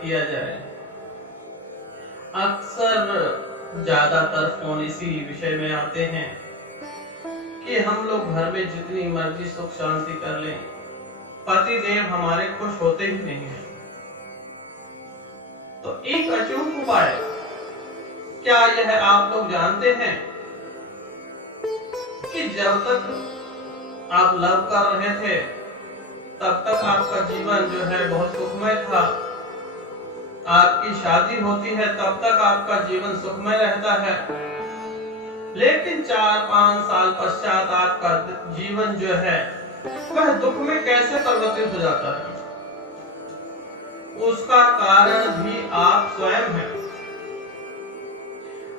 किया जाए। अक्सर ज्यादातर फोन इसी विषय में आते हैं कि हम लोग घर में जितनी मर्जी सुख शांति कर लें, पति देव हमारे खुश होते ही नहीं है। तो एक अचूक उपाय, क्या यह आप लोग जानते हैं कि जब तक आप लव कर रहे थे तब तक आपका जीवन जो है बहुत सुखमय था। आपकी शादी होती है तब तक आपका जीवन सुखमय रहता है, लेकिन 4-5 साल पश्चात आपका जीवन जो है वह दुख में कैसे परिवर्तित हो जाता है? उसका कारण भी आप स्वयं हैं।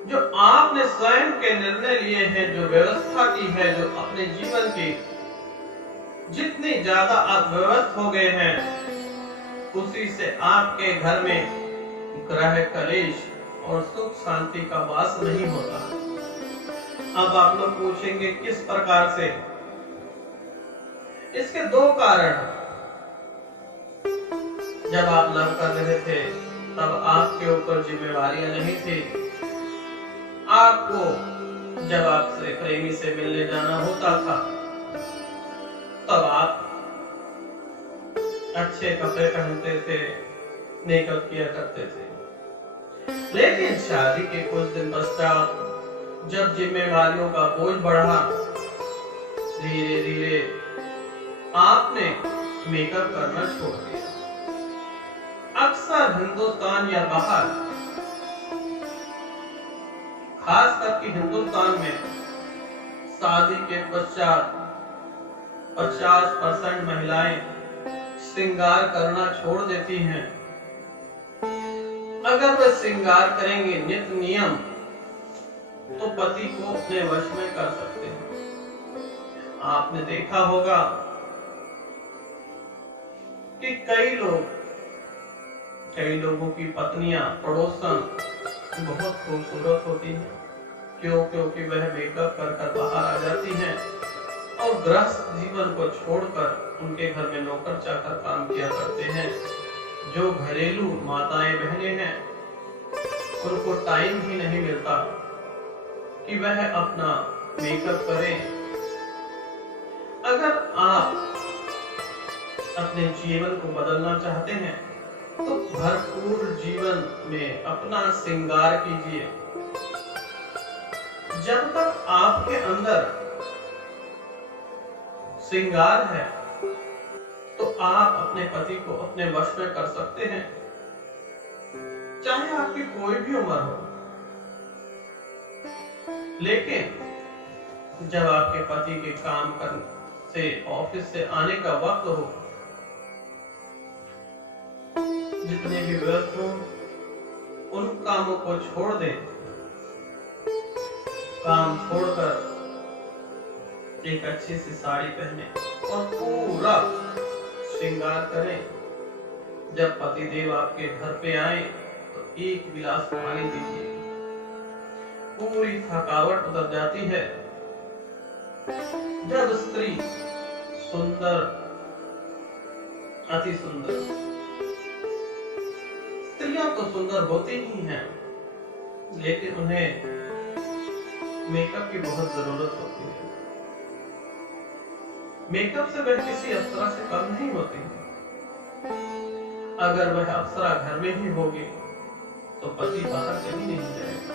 जो आपने स्वयं के निर्णय लिए हैं, जो व्यवस्था की है, जो अपने जीवन की जितनी ज्यादा आप व्यवस्थ हो गए हैं, उसी से आपके घर में ग्रह कलेश और सुख शांति का वास नहीं होता। अब आप लोग पूछेंगे किस प्रकार से? इसके 2 कारण। जब आप लव कर रहे थे तब आपके ऊपर जिम्मेवारियां नहीं थी। आपको जब आपसे प्रेमी से मिलने जाना होता था तब आप अच्छे कपड़े पहनते थे, मेकअप किया करते थे। लेकिन शादी के कुछ दिन पश्चात जब जिम्मेवारियों का बोझ बढ़ा, धीरे धीरे आपने मेकअप करना छोड़ दिया। अक्सर हिंदुस्तान या बाहर, खास करके हिंदुस्तान में शादी के पश्चात 50% महिलाएं श्रृंगार करना छोड़ देती हैं। अगर वे श्रृंगार करेंगे नित नियम तो पति को अपने वश में कर सकते हैं। आपने देखा होगा कि कई लोगों की पत्नियां, पड़ोसन बहुत खूबसूरत होती हैं। क्योंकि वह मेकअप कर बाहर आ जाती हैं और गृहस्थ जीवन को छोड़कर उनके घर में नौकर चाकर काम किया करते हैं। जो घरेलू माताएं बहनें हैं, उनको टाइम ही नहीं मिलता कि वह अपना मेकअप करें। अगर आप अपने जीवन को बदलना चाहते हैं तो भरपूर जीवन में अपना श्रृंगार कीजिए। जब तक आपके अंदर श्रृंगार है तो आप अपने पति को अपने वश में कर सकते हैं, चाहे आपकी कोई भी उम्र हो। लेकिन जब आपके पति के काम करने से, ऑफिस से आने का वक्त हो, जितने भी व्यस्त हो उन कामों को छोड़ दें। काम छोड़कर एक अच्छी सी साड़ी पहने और पूरा श्रृंगार करें। जब पति देव आपके घर पे आए तो एक गिलास पानी दीजिए, पूरी थकावट उतर जाती है। जब स्त्री सुंदर, अति सुंदर, स्त्रियां तो सुंदर होती ही हैं, लेकिन उन्हें मेकअप की बहुत जरूरत होती है। मेकअप से वह किसी अप्सरा से कम नहीं होती। अगर वह अप्सरा घर में ही होगी तो पति बाहर कहीं नहीं जाएगा।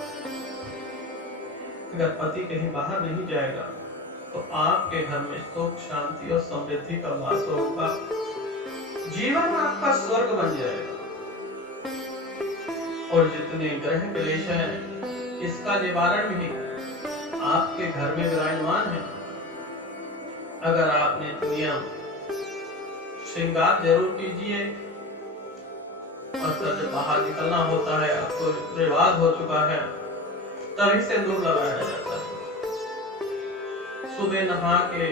अगर पति कहीं बाहर नहीं जाएगा तो आपके घर में सुख शांति और समृद्धि का वास होगा। जीवन आपका स्वर्ग बन जाएगा। और जितने ग्रह क्लेश हैं, इसका निवारण भी आपके घर में विराजमान है। अगर आपने नियम श्रृंगार जरूर कीजिए, और जब बाहर निकलना होता है, अब तो रिवाज हो चुका है, तभी सिंदूर लगाया जाता है। सुबह नहा के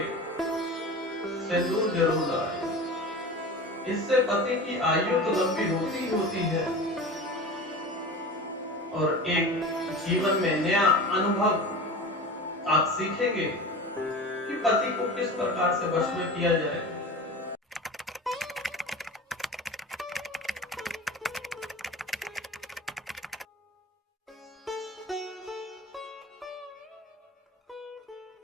सिंदूर जरूर लगाएं। इससे पति की आयु तो लंबी होती है और एक जीवन में नया अनुभव आप सीखेंगे कि पति को किस प्रकार से वश में किया जाए।